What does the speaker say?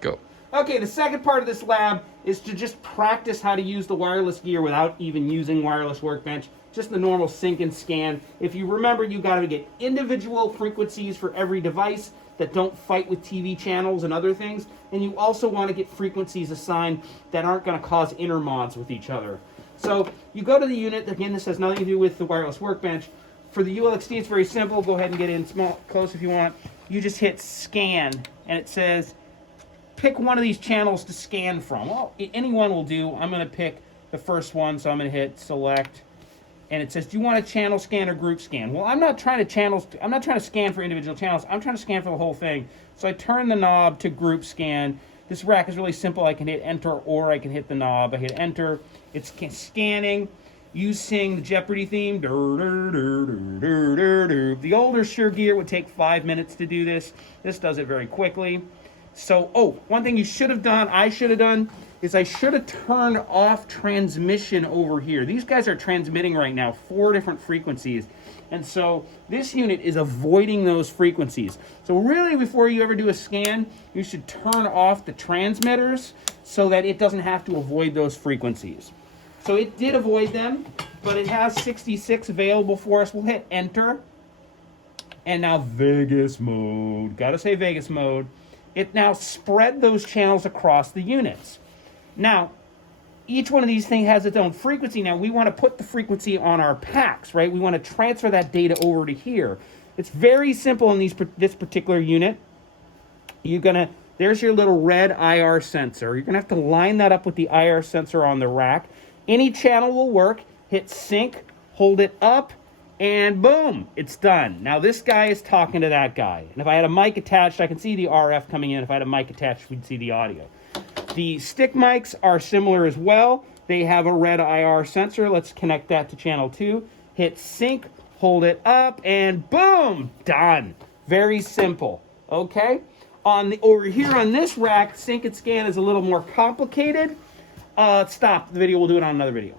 Go. Okay, the second part of this lab is to just practice how to use the wireless gear without even using wireless Workbench. Just the normal sync and scan. If you remember, you got to get individual frequencies for every device that don't fight with TV channels and other things. And you also want to get frequencies assigned that aren't going to cause intermods with each other. So you go to the unit. Again, this has nothing to do with the wireless Workbench. For the ULXD, it's very simple. Go ahead and get in close if you want. You just hit scan, and it says pick one of these channels to scan from. Well, any one will do. I'm going to pick the first one, so I'm going to hit select. And it says, do you want a channel scan or group scan? Well, I'm not trying to scan for individual channels. I'm trying to scan for the whole thing. So I turn the knob to group scan. This rack is really simple. I can hit enter or I can hit the knob. I hit enter. It's scanning. You sing the Jeopardy theme. The older Sure Gear would take 5 minutes to do this. This does it very quickly. So, one thing you should have done, I should have done, is I should have turned off transmission over here. These guys are transmitting right now 4 different frequencies. And so this unit is avoiding those frequencies. So really, before you ever do a scan, you should turn off the transmitters so that it doesn't have to avoid those frequencies. So it did avoid them, but it has 66 available for us. We'll hit enter. And now Vegas mode. Gotta say Vegas mode. It now spread those channels across the units. Now, each one of these things has its own frequency. Now, we want to put the frequency on our packs, right? We want to transfer that data over to here. It's very simple in this particular unit. There's your little red IR sensor. You're going to have to line that up with the IR sensor on the rack. Any channel will work. Hit sync, hold it up, and boom, it's done. Now this guy is talking to that guy. And if I had a mic attached, I can see the RF coming in. If I had a mic attached, we'd see the audio. The stick mics are similar as well. They have a red IR sensor. Let's connect that to channel 2. Hit sync, hold it up, and boom, done. Very simple, okay? Over here on this rack, sync and scan is a little more complicated. Stop the video, we'll do it on another video.